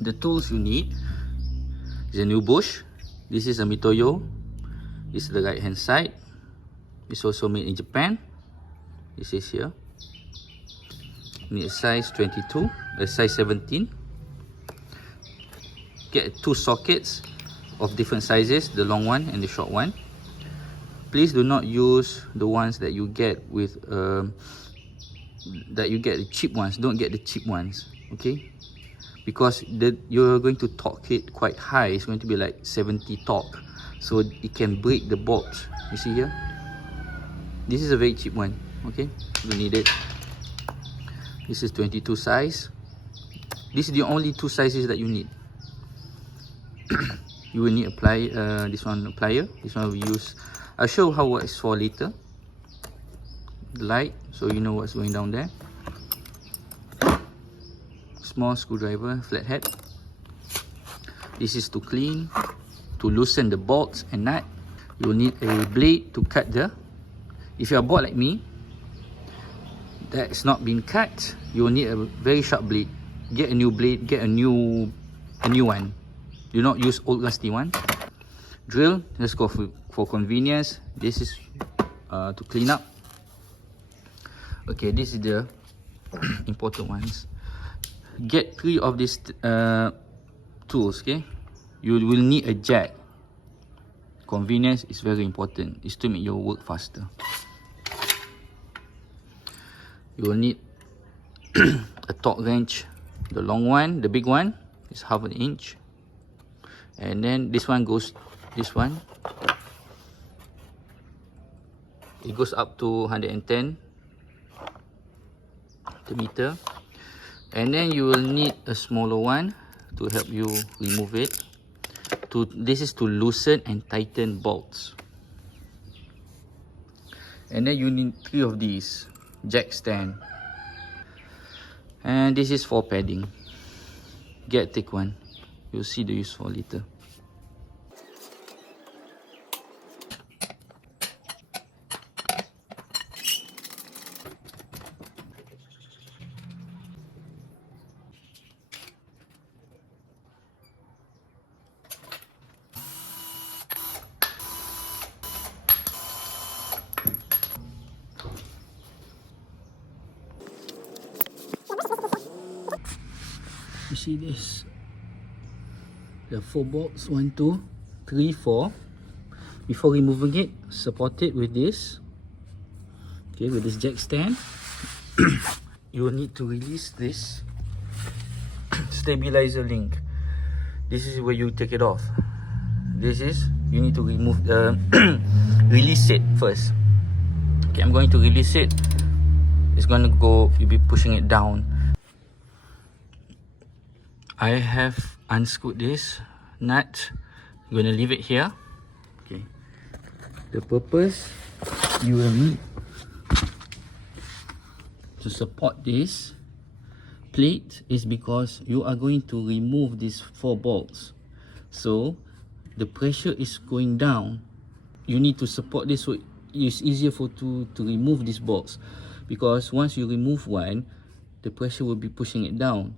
The tools you need is a new bush. This is a Mitoyo. This is the right hand side. It's also made in Japan. This is here. You need a size 22, a size 17. Get 2 sockets of different sizes, the long one and the short one. Please do not use the ones that you get with the cheap ones. Don't get the cheap ones, okay? Because you're going to torque it quite high. It's going to be like 70 torque, so it can break the bolts. You see here? This is a very cheap one, okay? You don't need it. This is 22 size. This is the only 2 sizes that you need. You will need this one a plier. This one we use. I'll show how what it's for later. The light, so you know what's going down there. Small screwdriver, flathead. This is to clean, to loosen the bolts and nut. You will need a blade to cut the. If you are bored like me, that's not been cut, you will need a very sharp blade. Get a new blade. Get a new one. Do not use old rusty one. Drill. Let's go for convenience. This is to clean up. Okay, this is the important ones. Get 3 of these tools. Okay, you will need a jack. Convenience is very important. It's to make your work faster. You will need a torque wrench. The long one, the big one, is 1/2 inch. And then this one goes, it goes up to 110 meter. And then you will need a smaller one to help you remove it. This is to loosen and tighten bolts. And then you need 3 of these jack stand. And this is for padding. Get thick one. You'll see the use for later. You see this? There are 4 bolts, 1, 2, 3, 4. Before removing it, support it with this. Okay, with this jack stand. You will need to release this stabilizer link. This is where you take it off. This is, you need to remove the release it first. Okay, I'm going to release it. It's going to go, you'll be pushing it down. I have unscrewed this nut. I'm going to leave it here. Okay. The purpose you will need to support this plate is because you are going to remove these 4 bolts. So the pressure is going down. You need to support this so it's easier to remove these bolts. Because once you remove one, the pressure will be pushing it down.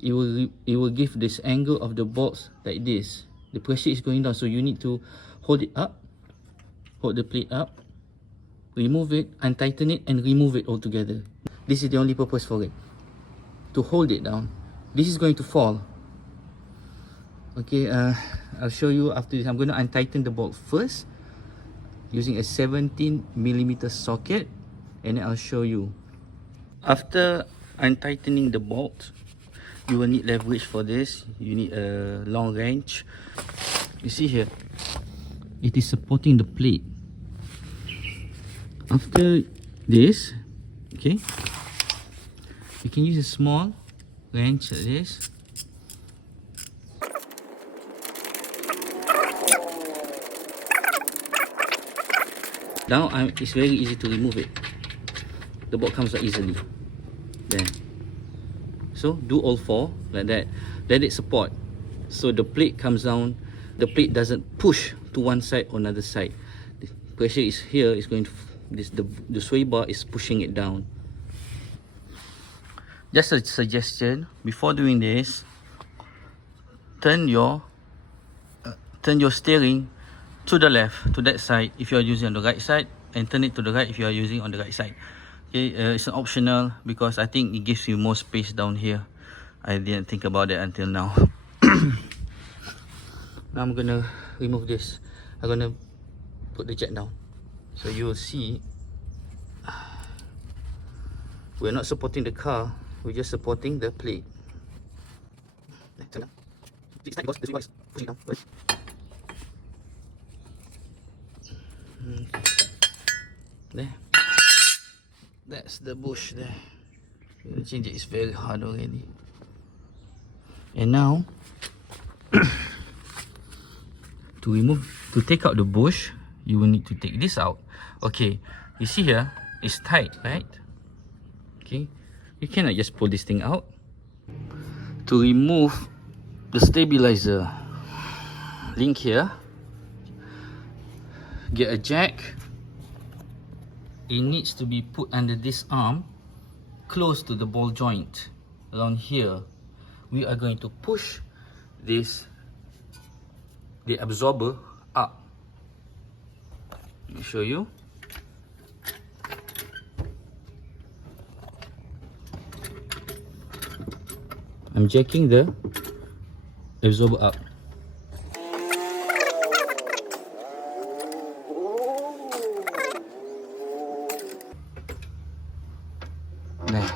It will give this angle of the bolts like this. The pressure is going down, so you need to hold it up, hold the plate up, remove it, untighten it, and remove it all together. This is the only purpose for it, to hold it down. This is going to fall. Okay, I'll show you after this. I'm going to untighten the bolt first using a 17mm socket, and then I'll show you. After untightening the bolt, you will need leverage for this. You need a long wrench. You see here, it is supporting the plate. After this, okay, you can use a small wrench like this. Now it's very easy to remove it. The bolt comes out easily. There. So do all 4 like that. Let it support. So the plate comes down. The plate doesn't push to one side or another side. The pressure is here. Is going to the sway bar is pushing it down. Just a suggestion. Before doing this, turn your steering to the left, to that side if you are using on the right side, and turn it to the right if you are using on the right side. Okay, it's an optional because I think it gives you more space down here. I didn't think about that until now. Now I'm gonna remove this. I'm gonna put the jack down, so you will see we're not supporting the car, we're just supporting the plate. Turn down. It's tight because the seat is pushing down. There. That's the bush there. The change it is very hard already. And now to take out the bush, you will need to take this out. Okay, you see here, it's tight, right? Okay, you cannot just pull this thing out. To remove the stabilizer link here, get a jack. It needs to be put under this arm, close to the ball joint. Around here, we are going to push the absorber up. Let me show you. I'm jacking the absorber up. There.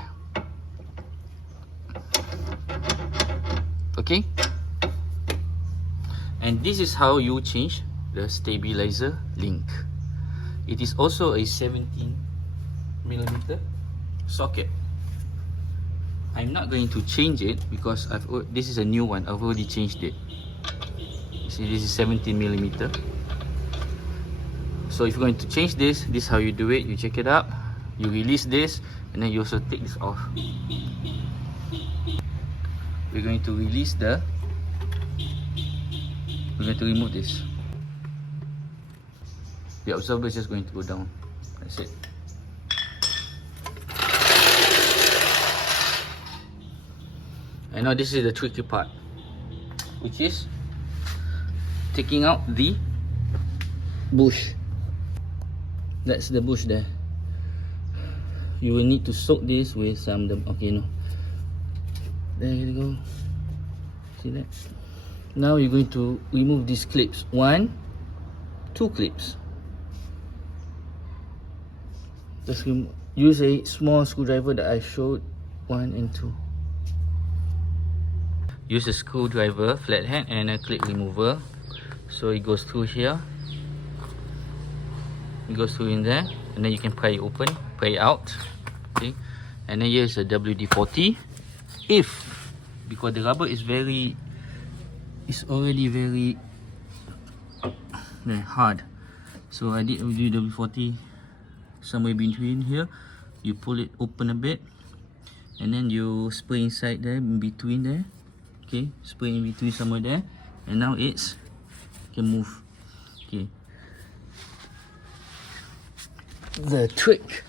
Okay, and this is how you change the stabilizer link. It is also a 17mm socket. I'm not going to change it because this is a new one. I've already changed it. You see, this is 17mm. So if you're going to change this is how you do it. You check it up, you release this, and then you also take this off. We're going to release we're going to remove this. The absorber is just going to go down. That's it. And now this is the tricky part, which is taking out the bush. That's the bush there. You will need to soak this with some, okay, no. There you go. See that? Now you're going to remove these clips. 1, 2 clips. Just use a small screwdriver that I showed, 1 and 2. Use a screwdriver, flathead, and a clip remover. So it goes through here. It goes through in there, and then you can pry it open, pry it out. Okay, and then here's a WD-40. Because the rubber is already very hard, so I did WD-40 somewhere between here. You pull it open a bit, and then you spray inside there, in between there. Okay, spray in between somewhere there, and now it's can move. Okay, the trick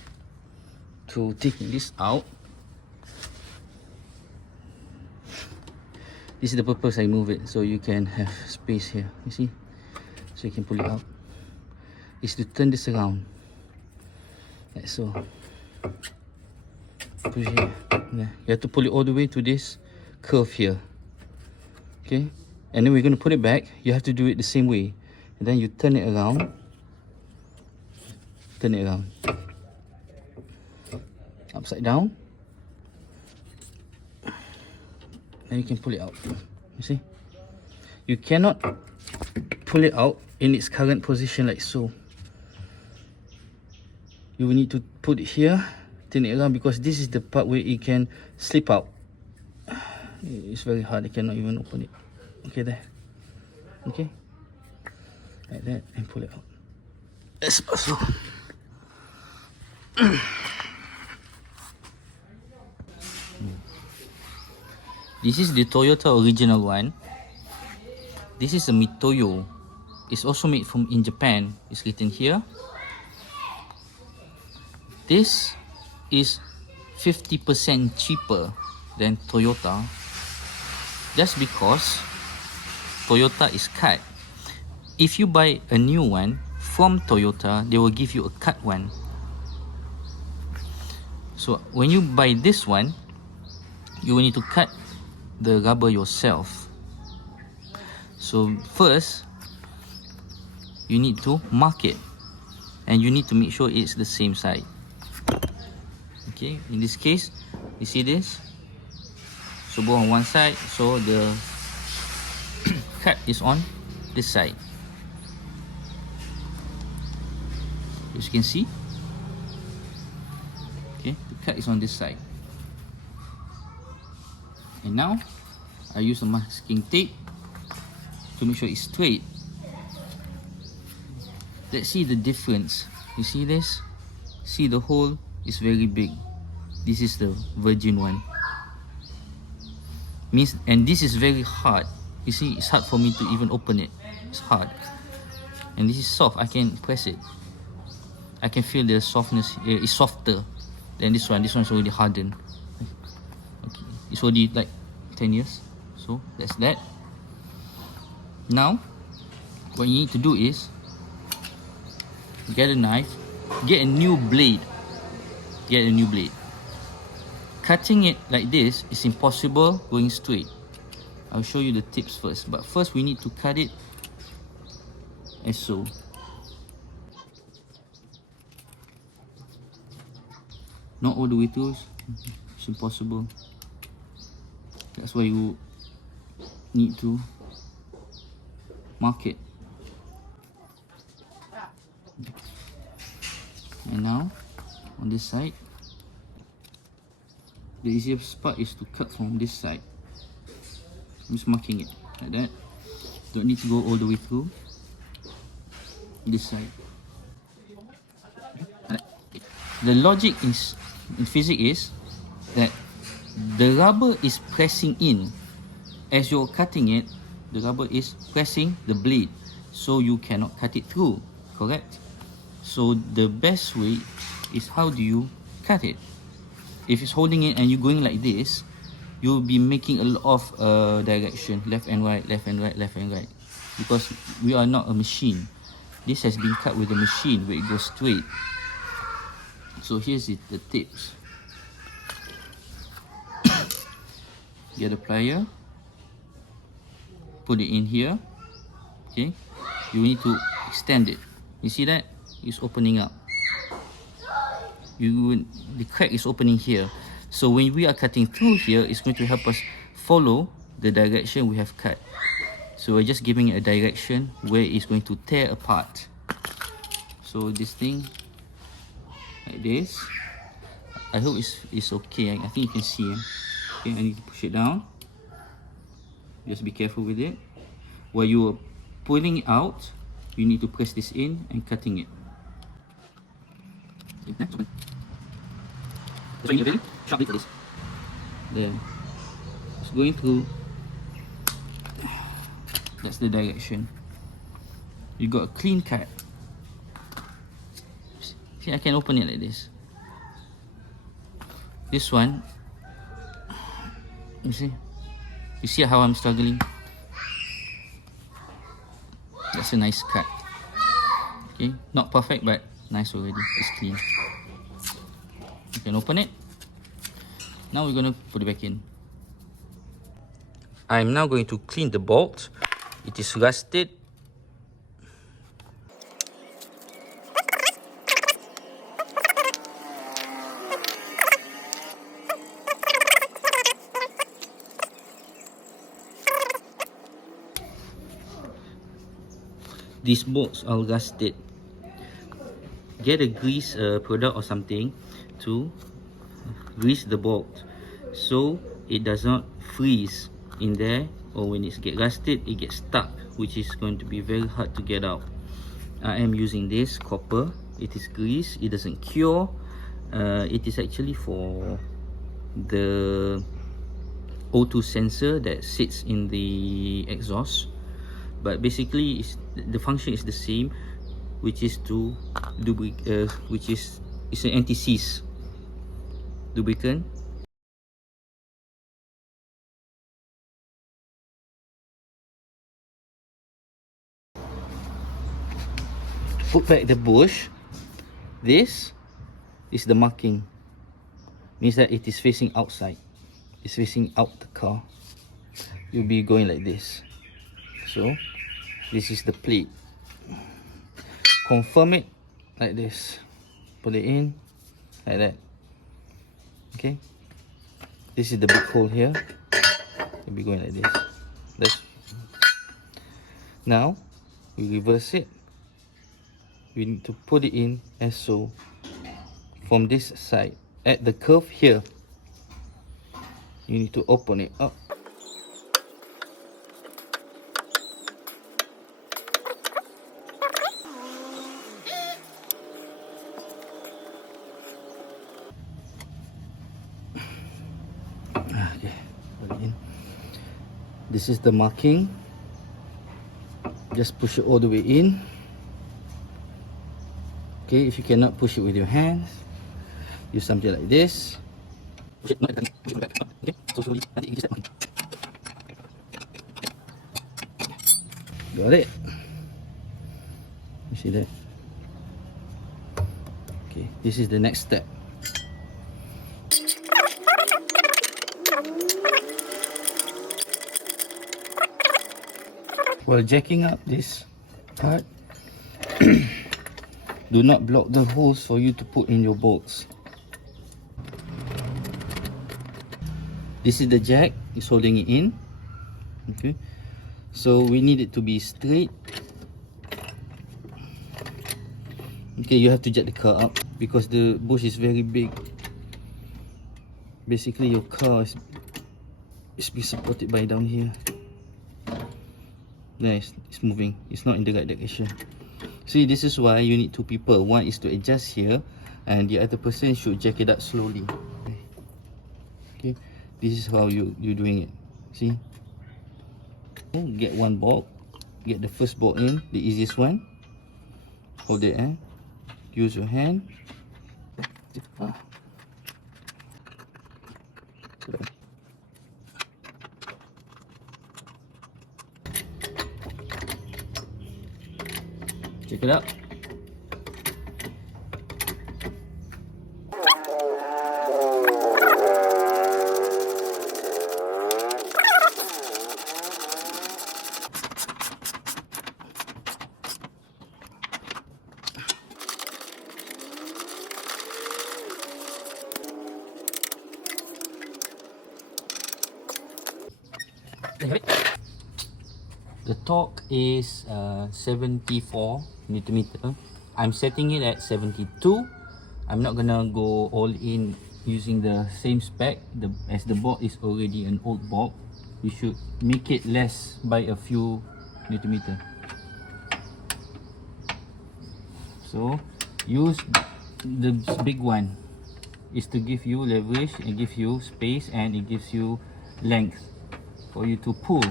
to taking this out, this is the purpose I move it, so you can have space here, you see, so you can pull it out, is to turn this around like so. Push it. You have to pull it all the way to this curve here. Okay, and then we're going to put it back. You have to do it the same way, and then you turn it around, upside down, and you can pull it out. You see, you cannot pull it out in its current position like so. You will need to put it here, turn it around, because this is the part where it can slip out. It's very hard, I cannot even open it. Okay, there. Okay, like that, and pull it out. That's also. This is the Toyota original one. This is a Mitoyo. It's also made in Japan. It's written here. This is 50% cheaper than Toyota, just because Toyota is cut. If you buy a new one from Toyota, they will give you a cut one. So when you buy this one, you will need to cut the rubber yourself. So first, you need to mark it, and you need to make sure it's the same side. Okay, in this case, you see this? So both on one side, so the cut is on this side. As you can see, okay, the cut is on this side. And now I use a masking tape to make sure it's straight. Let's see the difference. You see this? See, the hole is very big. This is the virgin one. And this is very hard. You see, it's hard for me to even open it. It's hard. And this is soft. I can press it. I can feel the softness. It's softer than this one. This one is already hardened. Okay. It's already like 10 years. So that's that. Now, what you need to do is get a knife, get a new blade. Get a new blade. Cutting it like this is impossible going straight. I'll show you the tips first. But first we need to cut it as so. Not all the way through. It's impossible. That's why you need to mark it. And now on this side, the easiest part is to cut from this side. I'm just marking it like that. Don't need to go all the way through this side. The logic is in physics is that the rubber is pressing in. As you're cutting it, the rubber is pressing the blade, so you cannot cut it through, correct? So the best way is, how do you cut it? If it's holding it and you're going like this, you'll be making a lot of direction, left and right, left and right, left and right, because we are not a machine. This has been cut with a machine where it goes straight. So here's it, the tips. Get a plier, put it in here. Okay, you need to extend it. You see that? It's opening up. The crack is opening here. So when we are cutting through here, it's going to help us follow the direction we have cut. So we're just giving it a direction where it's going to tear apart. So this thing, like this. I hope it's okay. I think you can see. Okay, I need to push it down. Just be careful with it. While you are pulling it out, you need to press this in and cutting it. Okay, next one. So you need a very sharp blade for this. There. It's going through. That's the direction. You got a clean cut. See, I can open it like this. This one, you see how I'm struggling? That's a nice cut. Okay, not perfect, but nice already. It's clean. You can open it. Now we're going to put it back in. I'm now going to clean the bolt. It is rusted. These bolts are rusted. Get a grease product or something to grease the bolt so it does not freeze in there, or when it gets rusted, it gets stuck, which is going to be very hard to get out. I am using this copper. It is grease. It doesn't cure. It is actually for the O2 sensor that sits in the exhaust. But basically, the function is the same, which is to it's an anti-seize lubricant. put back the bush, this is the marking. Means that it is facing outside. It's facing out the car. You'll be going like this. So this is the plate. Confirm it like this. Put it in like that. Okay. This is the big hole here. You'll be going like this. That's now we reverse it. We need to put it in as so from this side. At the curve here, you need to open it up. Okay, put it in. This is the marking. Just push it all the way in. Okay, if you cannot push it with your hands, use something like this. Push it, push it back. Okay, so slowly. Nanti you step on. Got it. You see that? Okay, this is the next step. While jacking up this part, do not block the holes for you to put in your bolts. This is the jack, it's holding it in. Okay, so we need it to be straight. Okay, you have to jack the car up because the bush is very big. Basically your car is being supported by down here. Nice, it's moving, it's not in the right direction. See, this is why you need two people. One is to adjust here and the other person should jack it up slowly. Okay, this is how you're doing it. See, get one bolt, get the first bolt in, the easiest one. Hold it, use your hand. Check it out. The torque is 74 Nm. I'm setting it at 72. I'm not gonna go all in using the same spec. As the bolt is already an old bolt, we should make it less by a few Nm. So use the big one. Is to give you leverage, it gives you space, and it gives you length for you to pull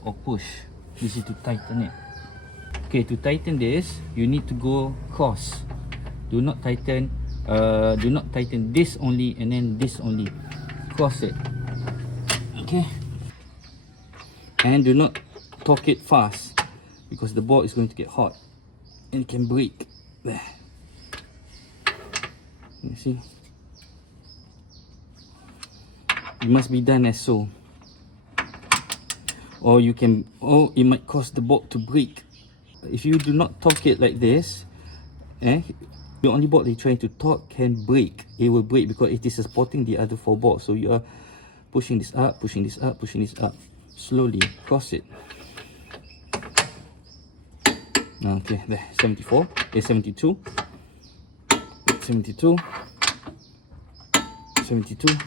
or push. This is to tighten it. Okay, to tighten this, you need to go cross. Do not tighten this only and then this only. Cross it. Okay. And do not torque it fast because the bolt is going to get hot and it can break. There. You see? It must be done as so. Or it might cause the bolt to break. If you do not torque it like this, the only bolt that you're trying to torque can break. It will break because it is supporting the other four bolts. So you are pushing this up, pushing this up, pushing this up. Slowly cross it. Okay, there, 74, 72, 72, 72.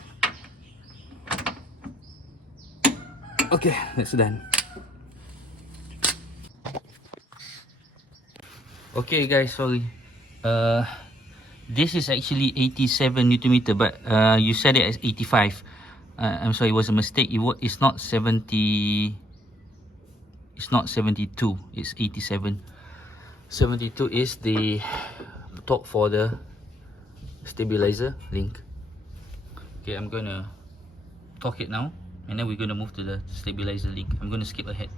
Okay, that's done. Okay guys, sorry. This is actually 87 Nm, but you said it as 85. I'm sorry, it was a mistake. It's not 70. It's not 72. It's 87. 72 is the torque for the stabilizer link. Okay, I'm gonna torque it now, and then we're gonna move to the stabilizer link. I'm gonna skip ahead.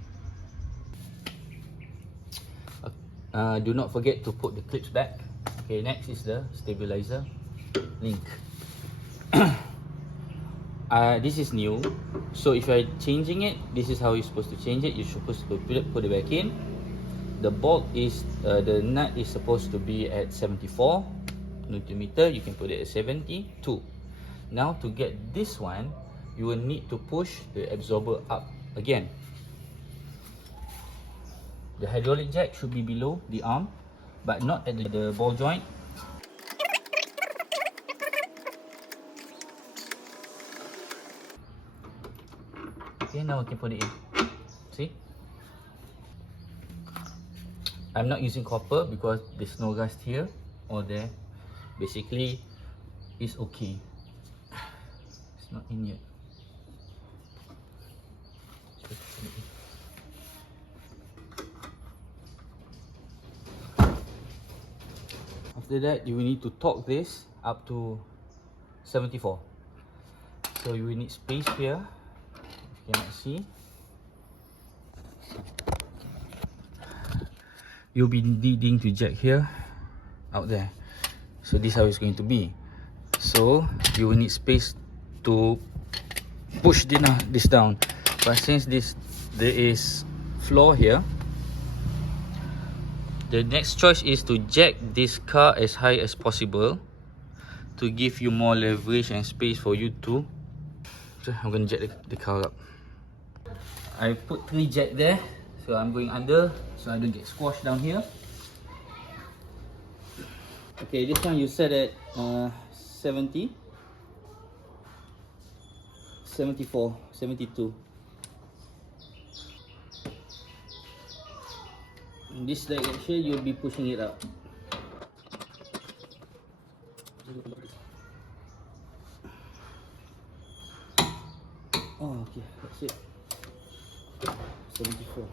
Do not forget to put the clips back. Okay, next is the stabilizer link. This is new, so if you're changing it, this is how you're supposed to change it. You're supposed to put it back in. The bolt is, the nut is supposed to be at 74 Nm. You can put it at 72. Now to get this one, you will need to push the absorber up again. The hydraulic jack should be below the arm, but not at the ball joint. Okay, now we can put it in. See? I'm not using copper because there's no rust here or there. Basically, it's okay. It's not in yet. Just put it in. After that, you will need to torque this up to 74. So you will need space here. You cannot see. You'll be needing to jack here, out there. So this is how it's going to be. So you will need space to push this down. But since there is floor here, the next choice is to jack this car as high as possible to give you more leverage and space for you to. So I'm going to jack the car up. I put 3 jack there, so I'm going under so I don't get squashed down here. Okay, this one you set at 70, 74, 72. In this direction, you'll be pushing it up. Oh, okay, that's it. 74.